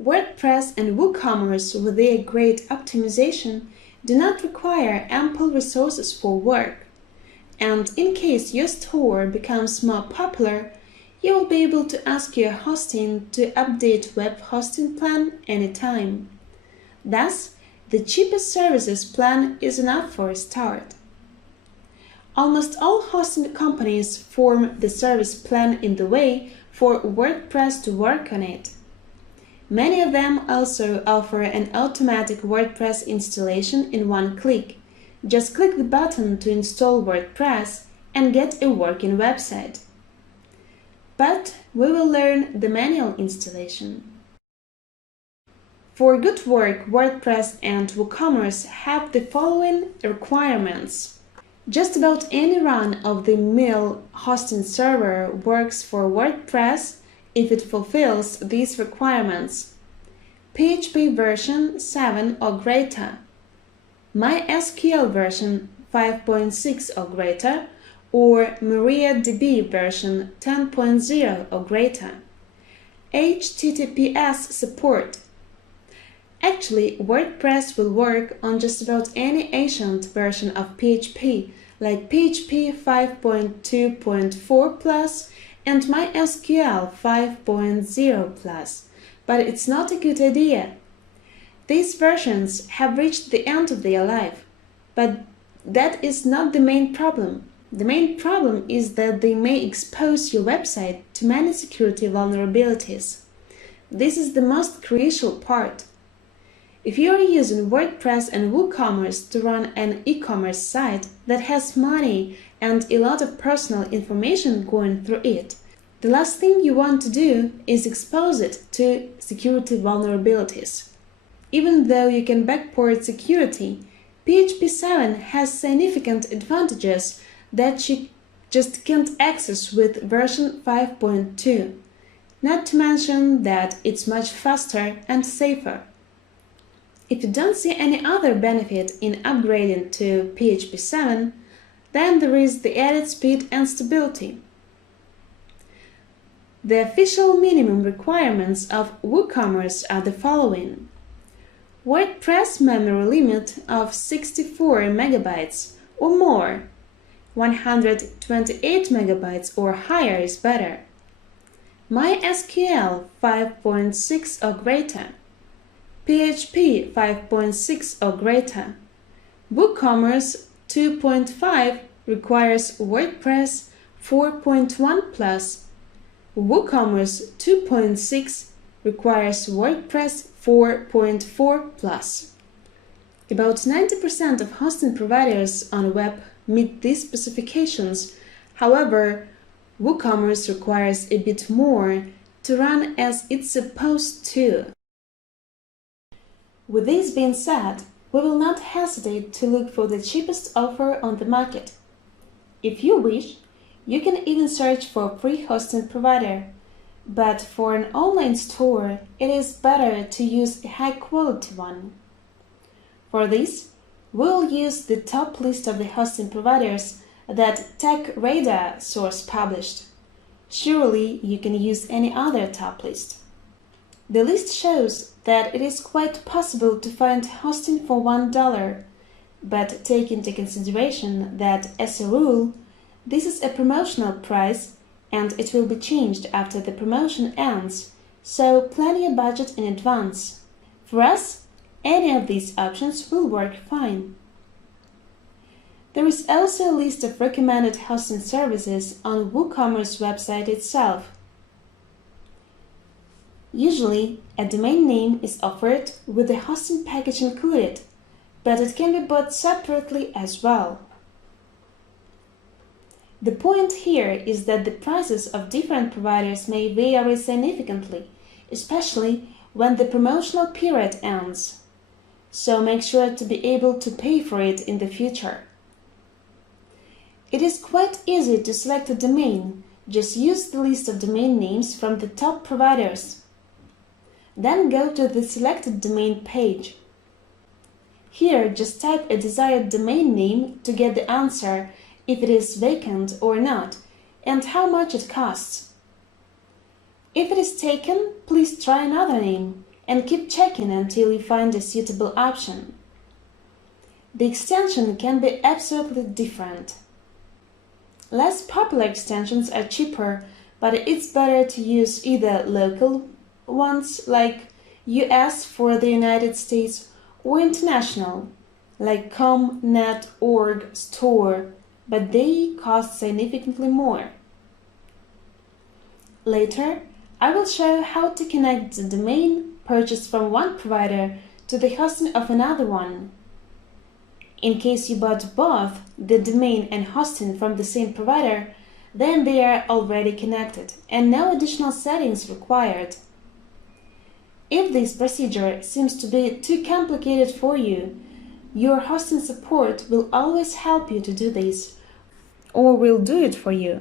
WordPress and WooCommerce, with their great optimization, do not require ample resources for work. And in case your store becomes more popular, you will be able to ask your hosting to update web hosting plan anytime. Thus, the cheapest services plan is enough for a start. Almost all hosting companies form the service plan in the way for WordPress to work on it. Many of them also offer an automatic WordPress installation in one click. Just click the button to install WordPress and get a working website. But we will learn the manual installation. For good work, WordPress and WooCommerce have the following requirements. Just about any run-of-the-mill hosting server works for WordPress if it fulfills these requirements: PHP version 7 or greater, MySQL version 5.6 or greater, or MariaDB version 10.0 or greater. HTTPS support. Actually, WordPress will work on just about any ancient version of PHP, like PHP 5.2.4 Plus and MySQL 5.0 Plus, but it's not a good idea. These versions have reached the end of their life, but that is not the main problem. The main problem is that they may expose your website to many security vulnerabilities. This is the most crucial part. If you are using WordPress and WooCommerce to run an e-commerce site that has money and a lot of personal information going through it, the last thing you want to do is expose it to security vulnerabilities. Even though you can backport security, PHP 7 has significant advantages that you just can't access with version 5.2, not to mention that it's much faster and safer. If you don't see any other benefit in upgrading to PHP 7, then there is the added speed and stability. The official minimum requirements of WooCommerce are the following: WordPress memory limit of 64 MB or more, 128 MB or higher is better, MySQL 5.6 or greater, PHP 5.6 or greater. WooCommerce 2.5 requires WordPress 4.1 plus. WooCommerce 2.6 requires WordPress 4.4 plus. About 90% of hosting providers on the web meet these specifications. However, WooCommerce requires a bit more to run as it's supposed to. With this being said, we will not hesitate to look for the cheapest offer on the market. If you wish, you can even search for a free hosting provider, but for an online store, it is better to use a high-quality one. For this, we will use the top list of the hosting providers that TechRadar source published. Surely you can use any other top list. The list shows that it is quite possible to find hosting for $1, but take into consideration that, as a rule, this is a promotional price and it will be changed after the promotion ends, so plan your budget in advance. For us, any of these options will work fine. There is also a list of recommended hosting services on WooCommerce website itself. Usually, a domain name is offered with the hosting package included, but it can be bought separately as well. The point here is that the prices of different providers may vary significantly, especially when the promotional period ends, so make sure to be able to pay for it in the future. It is quite easy to select a domain. Just use the list of domain names from the top providers. Then go to the selected domain page. Here, just type a desired domain name to get the answer if it is vacant or not, and how much it costs. If it is taken, please try another name. and keep checking until you find a suitable option. The extension can be absolutely different. Less popular extensions are cheaper, but it's better to use either local ones like US for the United States or international like com, net, org, store, but they cost significantly more. Later, I will show how to connect the domain purchased from one provider to the hosting of another one. In case you bought both the domain and hosting from the same provider, then they are already connected and no additional settings required. If this procedure seems to be too complicated for you, your hosting support will always help you to do this, or will do it for you.